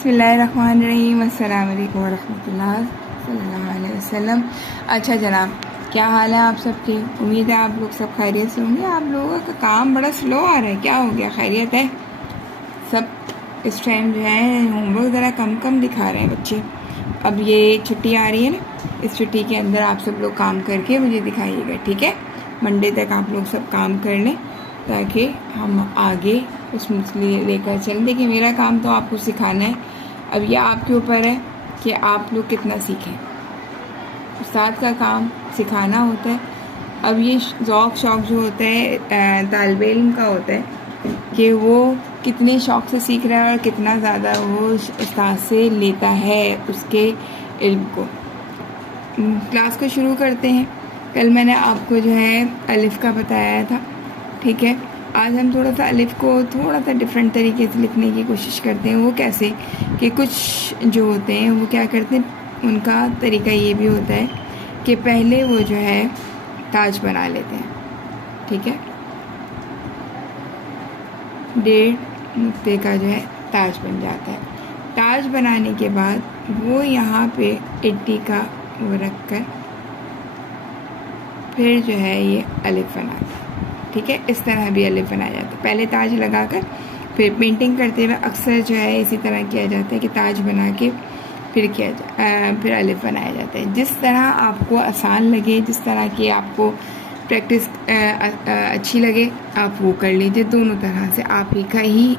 बिस्मिल्लाहिर्रहमानिर्रहीम अस्सलाम वालेकुम वरहमतुल्लाह सल्लल्लाहु अलैहि वसल्लम। अच्छा जनाब, क्या हाल है आप सबके? उम्मीद है आप लोग सब खैरियत से होंगे। आप लोगों का काम बड़ा स्लो आ रहा है, क्या हो गया? खैरियत है सब? इस टाइम जो है होमवर्क ज़रा कम कम दिखा रहे हैं बच्चे। अब ये छुट्टी आ रही है ना, इस छुट्टी के अंदर आप सब लोग काम करके मुझे दिखाइएगा, ठीक है? मंडे तक आप लोग सब काम कर लें ताकि हम आगे उसमें लेकर चलें। देखिए, मेरा काम तो आपको सिखाना है। अब ये आपके ऊपर है कि आप लोग कितना सीखें। उस्ताद का काम सिखाना होता है। अब ये ज़ौक़ शौक़ जो होता है तालिब इल्म का होता है कि वो कितने शौक़ से सीख रहा है और कितना ज़्यादा वो उस्ताद से लेता है उसके इल्म को। क्लास को शुरू करते हैं। कल मैंने आपको जो है अलिफ़ का बताया था, ठीक है? आज हम थोड़ा सा अलिफ़ को थोड़ा सा डिफरेंट तरीके से लिखने की कोशिश करते हैं। वो कैसे कि कुछ जो होते हैं वो क्या करते हैं, उनका तरीका ये भी होता है कि पहले वो जो है ताज बना लेते हैं, ठीक है? 1.5 नुक्ते का जो है ताज बन जाता है। ताज बनाने के बाद वो यहाँ पे 80 का वो रख कर फिर जो है ये अलिफ़ बनाते हैं, ठीक है? इस तरह भी अलिफ़ बनाया जाता है। पहले ताज लगाकर फिर पेंटिंग करते हुए अक्सर जो है इसी तरह किया जाता है कि ताज बना के फिर फिर अलिफ़ बनाया जाता है। जिस तरह आपको आसान लगे, जिस तरह की आपको प्रैक्टिस अच्छी लगे, आप वो कर लीजिए। दोनों तरह से आप ही का ही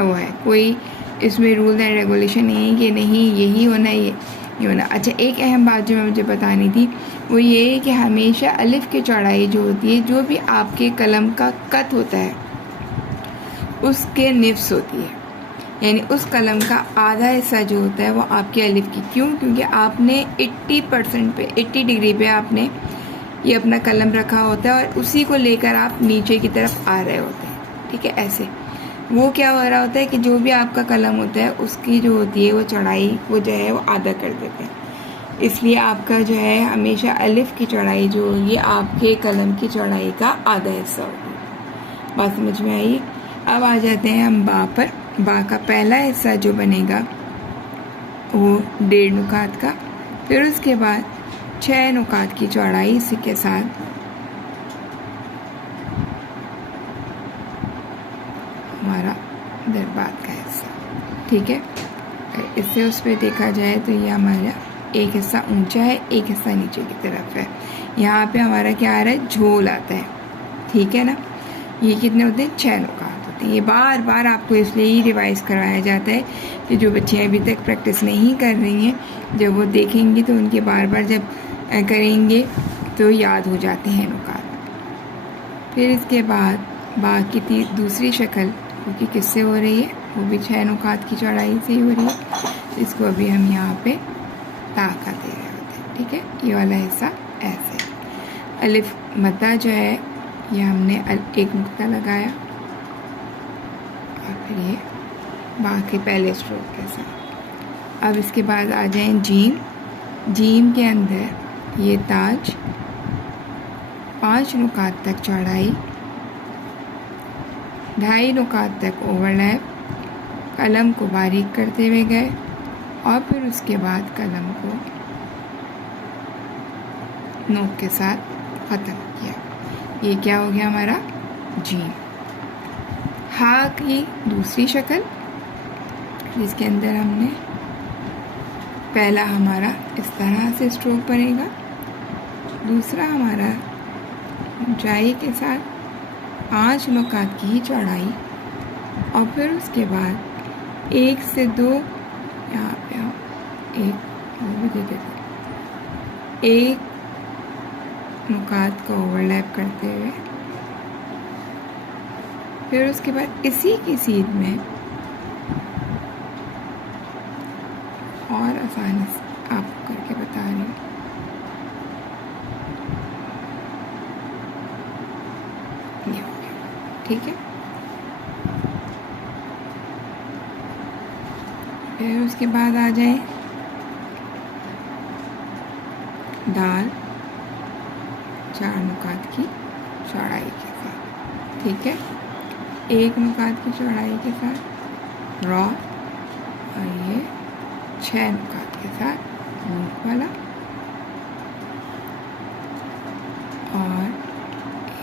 वो है, कोई इसमें रूल एंड रेगुलेशन नहीं है कि नहीं यही होना है ये होना। अच्छा, एक अहम बात जो मुझे बतानी थी वो ये है कि हमेशा अलिफ़ की चौड़ाई जो होती है, जो भी आपके कलम का कत होता है उसके निफ्स होती है, यानी उस कलम का आधा हिस्सा जो होता है वो आपके अलिफ़ की। क्यों? क्योंकि आपने 80% पे 80 डिग्री पे आपने ये अपना कलम रखा होता है और उसी को लेकर आप नीचे की तरफ आ रहे होते हैं, ठीक है? ऐसे वो क्या हो रहा होता है कि जो भी आपका कलम होता है उसकी जो होती है वो चौड़ाई वो जो है वो आधा कर देते हैं। इसलिए आपका जो है हमेशा अलिफ़ की चौड़ाई जो होगी आपके कलम की चौड़ाई का आधा हिस्सा होगी। बात समझ में आई? अब आ जाते हैं हम बा पर। बा का पहला हिस्सा जो बनेगा वो 1.5 नुकात का, फिर उसके बाद 6 नुकात की चौड़ाई इसी के साथ हमारा दरबात का हिस्सा, ठीक है? इससे उस पर देखा जाए तो ये हमारा एक हिस्सा ऊंचा है, एक हिस्सा नीचे की तरफ है। यहाँ पे हमारा क्या आ रहा है? झोल आता है, ठीक है ना? ये कितने होते हैं? 6 नुकात होते हैं। ये बार बार आपको इसलिए ही रिवाइज़ करवाया जाता है कि जो बच्चे अभी तक प्रैक्टिस नहीं कर रही हैं, जब वो देखेंगी तो उनके बार बार जब करेंगे तो याद हो जाते हैं नुकात। फिर इसके बाद बा की दूसरी शक्ल क्योंकि किससे हो रही है, वो भी 6 नुकात की चौड़ाई से ही हो रही है। इसको अभी हम यहाँ पे ताका दे रहे होते हैं, ठीक है? ये वाला हिस्सा ऐसे। अलिफ़ मद्दा जो है ये हमने एक नुक्ता लगाया और फिर ये बाकी पहले स्ट्रोक के साथ। अब इसके बाद आ जाए जीम। जीम के अंदर ये ताज 5 नुकात तक चौड़ाई, 2.5 नुकात तक ओवरलैप, कलम को बारीक करते हुए गए और फिर उसके बाद कलम को नोक के साथ ख़त्म किया। ये क्या हो गया हमारा? जीम। हा की दूसरी शक्ल जिसके अंदर हमने पहला हमारा इस तरह से स्ट्रोक बनेगा, दूसरा हमारा ऊंचाई के साथ 5 नुकात की चौड़ाई और फिर उसके बाद 1 से 2 यहाँ पे हम एक वो भी दे देते, 1 नुकात का ओवरलैप करते हुए फिर उसके बाद इसी की सीध में और आसानी से आपको करके बता रही हूँ। ये हो गया, ठीक है? फिर उसके बाद आ जाए दाल 4 नुकात की चौड़ाई के साथ, ठीक है? 1 नुकात की चौड़ाई के साथ रॉ और ये 6 नुकात के साथ नोक वाला, और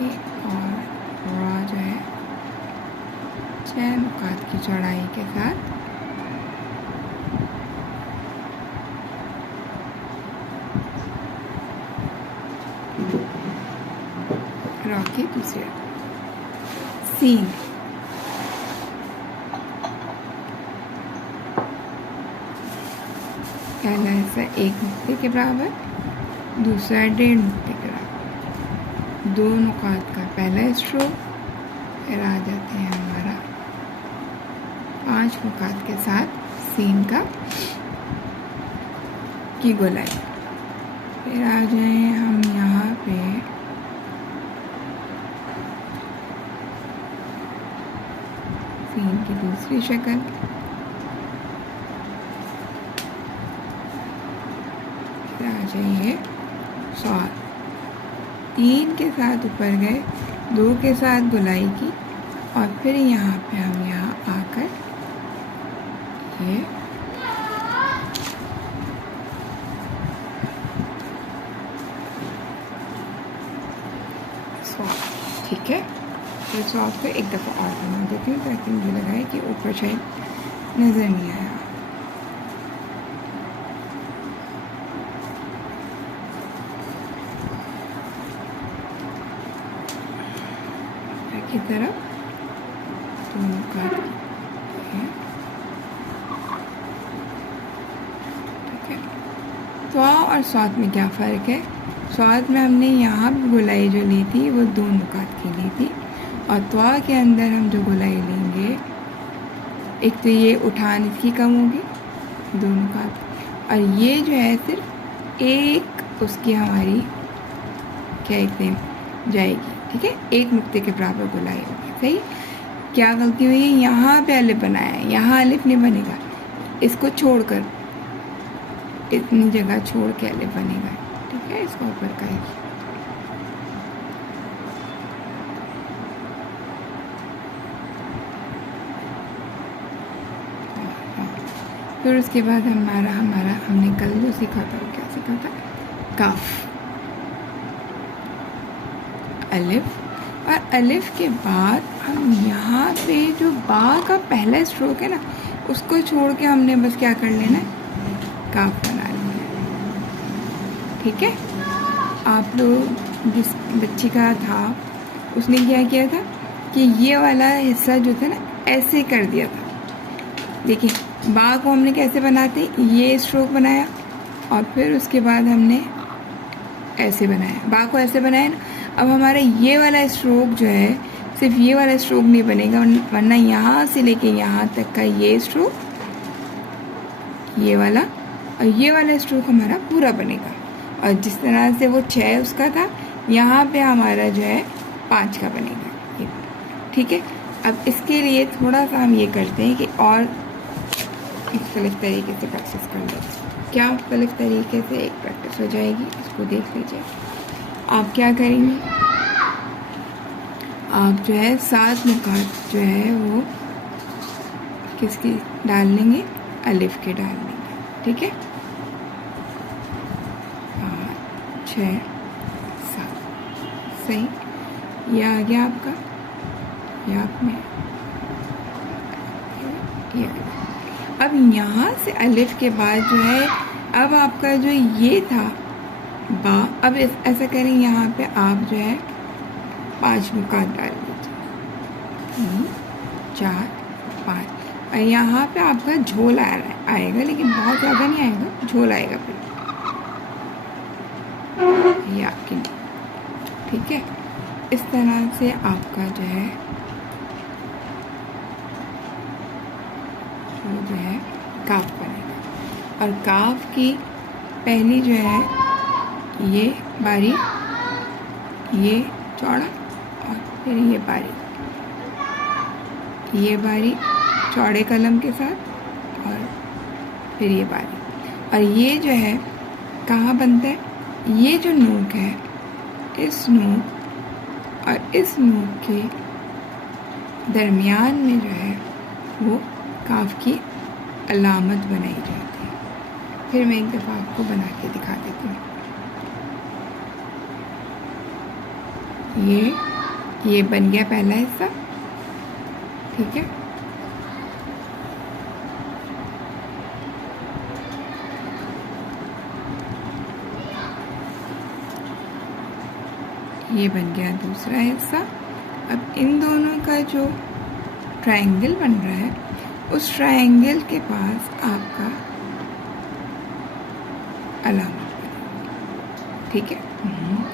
एक और रॉ जो है 6 नुकात की चौड़ाई के साथ रॉ की दूसरी सीन। पहला हिस्सा 1 नुक्ते के बराबर, दूसरा 1.5 नुक्ते के बराबर, 2 नुकात का पहला स्ट्रोक, फिर आ जाते हैं हमारा 5 नुकात के साथ सीन का की गोलाई। फिर आ जाए हम यहाँ पे सीन की दूसरी शक्ल। फिर आ जाइए 3 के साथ ऊपर गए, 2 के साथ गोलाई की, और फिर यहाँ पे हम यहाँ आकर ये स्वाद, ठीक है। तो स्वाद को एक दफ़ा और बना देती हूँ ताकि मुझे लगा कि ऊपर शायद नज़र नहीं आया। की तरफ दोनों काट हैं, ठीक है। त्वा और स्वाद में क्या फ़र्क है? स्वाद में हमने यहाँ भी गोलाई जो ली थी वो 2 नुकात की ली थी, और त्वा के अंदर हम जो गोलाई लेंगे, एक तो ये उठान इसकी कम होगी 2 नुकात, और ये जो है सिर्फ एक उसकी हमारी क्या कहते हैं जाएगी, ठीक है। 1 नुक्ते के बराबर गोलाई होगी, सही। क्या गलती हुई है? यहाँ पे अलिफ बनाया है, यहाँ अलिफ नहीं बनेगा, इसको छोड़कर इतनी जगह छोड़ के अलिफ बनेगा, ठीक है। इसको ऊपर का ही फिर उसके बाद हमारा हमने कल जो सीखा था वो क्या सीखा था? काफ, अलिफ, और अलिफ के बाद हम यहाँ पे जो बा का पहला स्ट्रोक है ना, उसको छोड़ के हमने बस क्या कर लेना है? काफ बना लेना है, ठीक है। आप लोग जिस बच्ची का था उसने क्या किया था कि ये वाला हिस्सा जो था ना ऐसे कर दिया था। देखिए बा को हमने कैसे बनाते, ये स्ट्रोक बनाया और फिर उसके बाद हमने ऐसे बनाया, बा को ऐसे बनाया ना। अब हमारा ये वाला स्ट्रोक जो है, सिर्फ ये वाला स्ट्रोक नहीं बनेगा, वरना यहाँ से लेके यहाँ तक का ये स्ट्रोक, ये वाला और ये वाला स्ट्रोक हमारा पूरा बनेगा। और जिस तरह से वो 6 उसका था, यहाँ पे हमारा जो है 5 का बनेगा, ठीक है। अब इसके लिए थोड़ा सा हम ये करते हैं कि और मुख्तलिफ तरीके से प्रैक्टिस कर लें। क्या मुख्तलिफ तरीके से एक प्रैक्टिस हो जाएगी, इसको देख लीजिए। आप क्या करेंगे, आप जो है 7 नुकात जो है वो किसकी डाल लेंगे? अलिफ के डाल लेंगे, ठीक है। 5, 6, 7, सही। ये आ गया आपका, ये आप में ये। अब यहाँ से अलिफ के बाद जो है, अब आपका जो ये था बा, अब ऐसा करें, यहाँ पे आप जो है 5 नुकात डाल लीजिए, 3, 4, 5, और यहाँ पे आपका झोल आएगा, लेकिन बहुत ज़्यादा नहीं आएगा, झोल आएगा फिर ये आपकी, ठीक है। इस तरह से आपका जो है काफ बनेगा। और काफ की पहली जो है ये बारी, ये चौड़ा, और फिर ये बारी चौड़े कलम के साथ, और फिर ये बारी। और ये जो है कहाँ बनता है? ये जो नोक है, इस नोक और इस नोक के दरमियान में जो है वो काफ की अलामत बनाई जाती है, फिर मैं एक दफ़ा आपको बना के दिखा देती हूँ। ये बन गया पहला हिस्सा, ठीक है। ये बन गया दूसरा हिस्सा। अब इन दोनों का जो ट्रायंगल बन रहा है, उस ट्रायंगल के पास आपका अलामत बनेगा, ठीक है।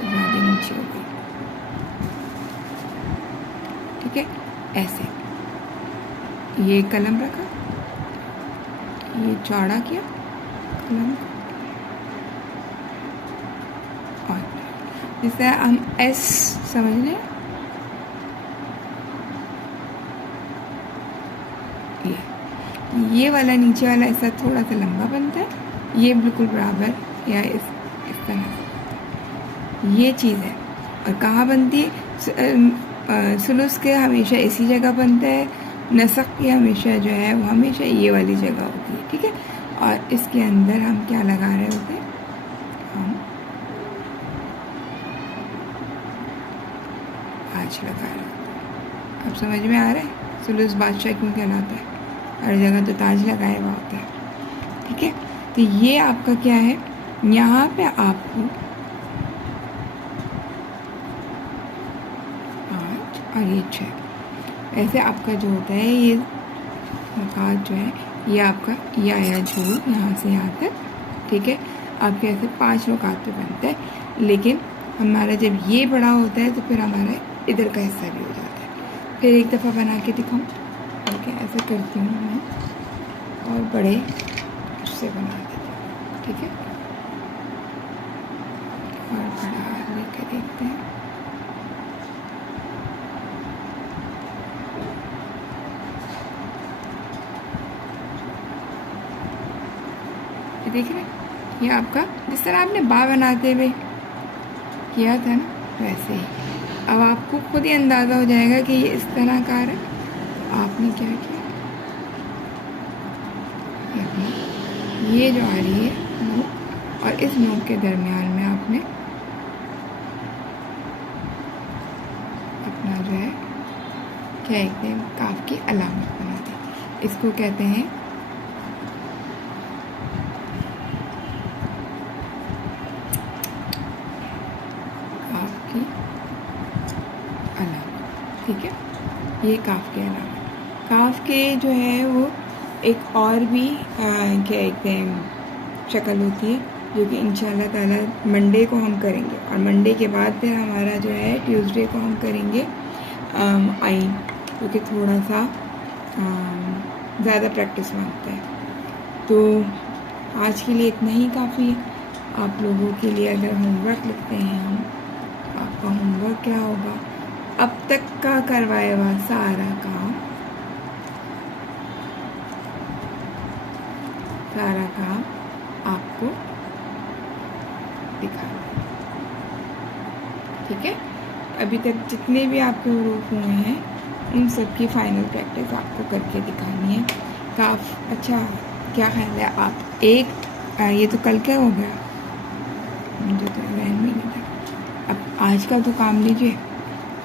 ज़्यादा नीचे हो गई, ठीक है। ऐसे ये कलम रखा, ये चौड़ा किया कलम, और जैसे हम एस समझ लें, ये वाला नीचे वाला ऐसा थोड़ा सा लंबा बनता है, ये बिल्कुल बराबर या इस तरह ये चीज़ है। और कहाँ बनती है? सुलूस के हमेशा इसी जगह बनता है, नसक की हमेशा जो है वो हमेशा ये वाली जगह होती है, ठीक है। और इसके अंदर हम क्या लगा रहे होते हैं? हम ताज लगा रहे होते हैं। अब समझ में आ रहा है सुलूस बादशाह क्यों कहलाता है? हर जगह तो ताज लगाया हुआ होता है, ठीक है। तो ये आपका क्या है, यहाँ पे आपको 5 और ये 6, ऐसे आपका जो होता है ये नुकात जो है, ये आपका ये आया जोड़ यहाँ से यहाँ तक, ठीक है। आपके ऐसे 5 नुकात पे बनता है। लेकिन हमारा जब ये बड़ा होता है तो फिर हमारा इधर का हिस्सा भी हो जाता है। फिर एक दफ़ा बना के दिखाऊँ, ठीक है। ऐसा करती हूँ मैं और बड़े उससे बना देती हूँ, ठीक है। और बड़ा लेकर देखते हैं। देख रहे हैं, ये आपका जिस तरह आपने बा बनाते हुए किया था ना, वैसे ही अब आपको खुद ही अंदाज़ा हो जाएगा कि ये इस तरह का है। आपने क्या किया, ये जो आ रही है नोक और इस नोक के दरमियान में आपने अपना जो है क्या एकदम काफ की अलामत बना दी। इसको कहते हैं काफ की अलामत, ठीक है। ये काफ के अलामत, काफ के जो है वो एक और भी क्या एकदम शक्ल होती है, जो कि इंशाल्लाह ताला मंडे को हम करेंगे। और मंडे के बाद फिर हमारा जो है ट्यूसडे को हम करेंगे आइन, क्योंकि थोड़ा सा ज़्यादा प्रैक्टिस मांगता है। तो आज के लिए इतना ही काफ़ी है। आप लोगों के लिए अगर होमवर्क लिखते हैं हम, आपका होमवर्क क्या होगा, अब तक का करवाया हुआ सारा काम आपको दिखाना, ठीक है। अभी तक जितने भी आपके हुरूफ हुए हैं उन सब की फाइनल प्रैक्टिस आपको करके दिखानी है। काफ अच्छा, क्या ख्याल है आप ये तो कल क्या हो गया, मुझे तो रहन में नहीं था। अब आज का तो काम लीजिए।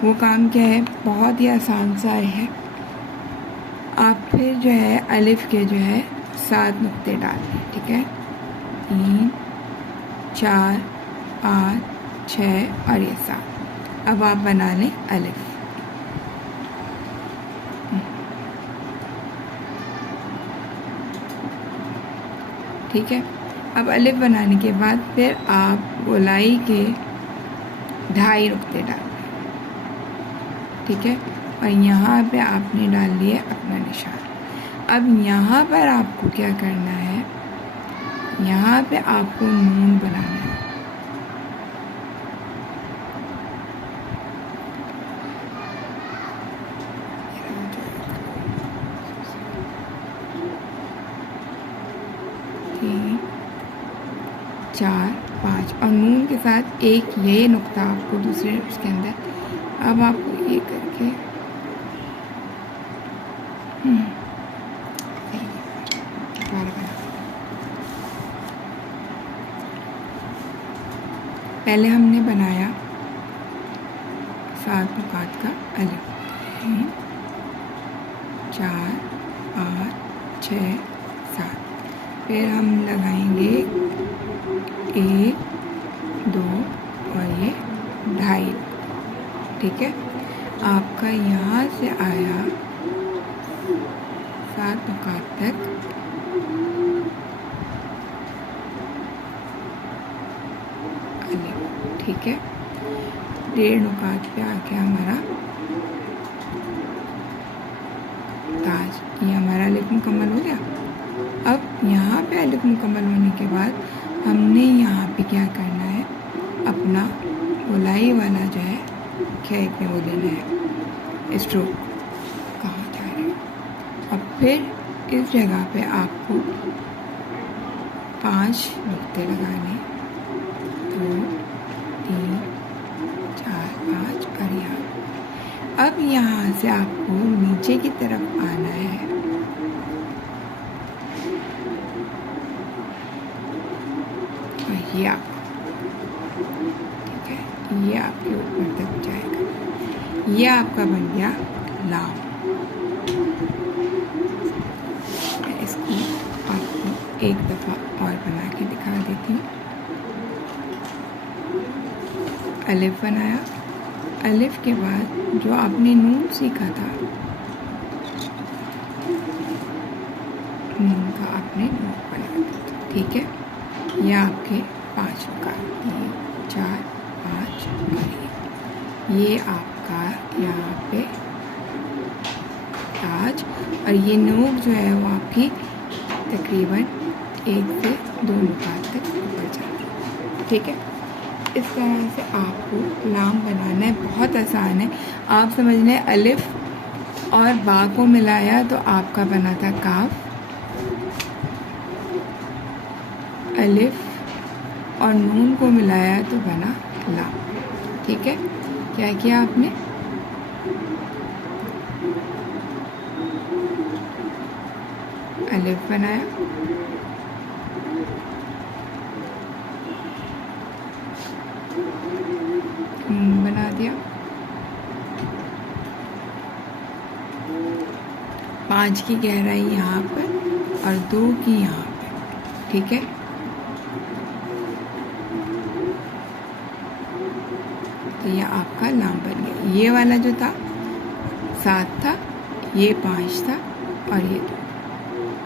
वो काम क्या है, बहुत ही आसान सा है। आप फिर जो है अलिफ के जो है 7 नुक्ते डालें, ठीक है। 3 4 5 6 और ये 7। अब आप बना लें अलिफ, ठीक है। अब अलिफ बनाने के बाद फिर आप गोलाई के 2.5 नुक्ते डालें, ठीक है। और यहाँ पे आपने डाल लिया अपना निशान। अब यहाँ पर आपको क्या करना है, यहाँ पे आपको नून बनाना है, तीन 4 5 और नून के साथ एक ये नुक्ता आपको दूसरे उसके अंदर। अब आपको ये करके पहले हमने बनाया 7 नुकात का अलिफ, 4 5 6 7। फिर हम लगाएंगे 1 2 और ये 2.5। ठीक है, आपका यहाँ से आया 7 नुकात तक अलिफ। ठीक है, 1.5 नुकात पे आ गया हमारा ताज। ये हमारा अलिफ मुकम्मल हो गया। अब यहाँ पे अलिफ मुकम्मल होने के बाद हमने यहाँ पे क्या करना है, अपना गोलाई वाला जो है खेत में वो लेना है, स्ट्रोक कहाँ जा रहे हैं। अब फिर इस जगह पे आपको 5 नुक्ते लगाने, 2 3 4 5 और यहाँ। अब यहाँ से आपको नीचे की तरफ आना है, और ये आप, ठीक है, ये आपके ऊपर तक जाएगा। ये आपका बन गया लाम। इसको आपको एक दफ़ा और बना के दिखा देती हूँ। अलिफ बनाया, अलिफ के बाद जो आपने नून सीखा था, नून का आपने नून बना दिया। ठीक है, ये आपके 5 नुकात, 3 4 5 और ये आपका यहाँ पे ताज। और ये नोक जो है वो आपकी तकरीबन 1 से 2 नुकात तक ऊपर जाती है। ठीक है, इस तरह से आपको लाम बनाना है, बहुत आसान है। आप समझ लें अलिफ और बा को मिलाया तो आपका बना था काफ, अलिफ और नून को मिलाया तो बना लाम। ठीक है, क्या किया आपने, अलिफ बनाया, नून बना दिया, 5 की गहराई यहाँ पर और 2 की यहाँ पे। ठीक है, तो ये आपका लाम बन गया। ये वाला जो था 7 था, ये 5 था और ये 2।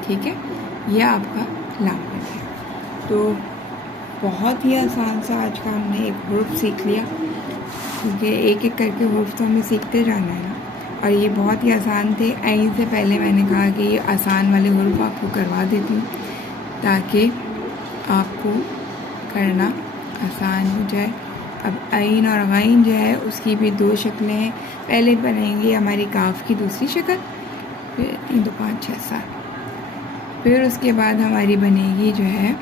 ठीक है, ये आपका लाम बन गया। तो बहुत ही आसान सा आज का हमने एक हुर्फ सीख लिया, क्योंकि एक एक करके हुर्फ तो हमें सीखते जाना है ना। और ये बहुत ही आसान थे। ऐन से पहले मैंने कहा कि ये आसान वाले हुर्फ आपको करवा देती हूँ ताकि आपको करना आसान हो जाए। अब ऐन और गैन जो है उसकी भी 2 शक्लें हैं। पहले बनेंगी हमारी काफ की दूसरी शक्ल, फिर 3 2 5 6 7, फिर उसके बाद हमारी बनेगी जो है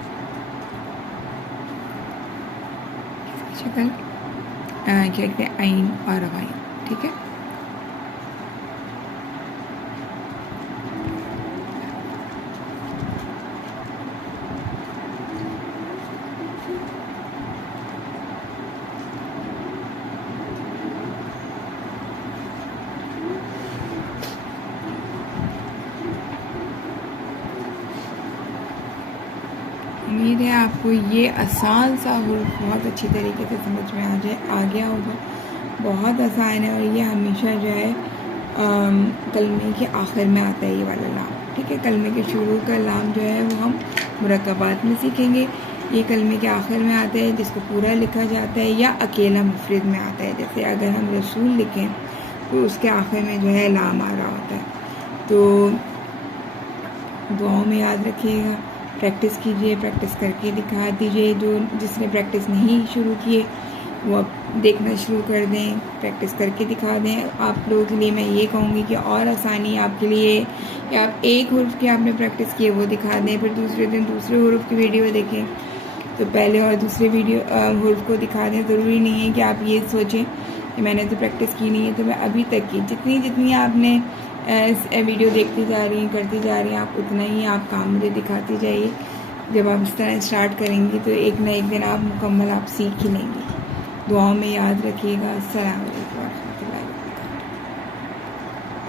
शक्ल क्या कहते हैं, ऐन और गैन। ठीक है, उम्मीद है आपको ये आसान सा हुर्फ बहुत अच्छी तरीके से समझ में आ गया होगा। बहुत आसान है और ये हमेशा जो है कलमे के आखिर में आता है ये वाला लाम। ठीक है, कलमे के शुरू का लाम जो है वो हम मुरक्कबात में सीखेंगे। ये कलमे के आखिर में आता है जिसको पूरा लिखा जाता है या अकेला मुफरद में आता है। जैसे अगर हम रसूल लिखें तो उसके आखिर में जो है लाम आ रहा होता है। तो दुआओं में याद रखिएगा, प्रैक्टिस कीजिए, प्रैक्टिस करके दिखा दीजिए। जो जिसने प्रैक्टिस नहीं शुरू किए वो अब देखना शुरू कर दें, प्रैक्टिस करके दिखा दें। आप लोगों के लिए मैं ये कहूँगी कि और आसानी आपके लिए कि आप एक हुर्फ की आपने प्रैक्टिस की है वो दिखा दें, फिर दूसरे दिन दूसरे हुर्फ की वीडियो देखें तो पहले और दूसरे वीडियो हुर्फ को दिखा दें। ज़रूरी नहीं है कि आप ये सोचें कि मैंने तो प्रैक्टिस की नहीं है। तो मैं अभी तक की जितनी आपने वीडियो देखती जा रही हैं, करती जा रही हैं, आप उतना ही आप काम मुझे दिखाती जाइए जब आप इस तरह स्टार्ट करेंगी तो एक ना एक दिन आप मुकम्मल आप सीख ही लेंगी। दुआओं में याद रखिएगा। अस्सलाम वालेकुम।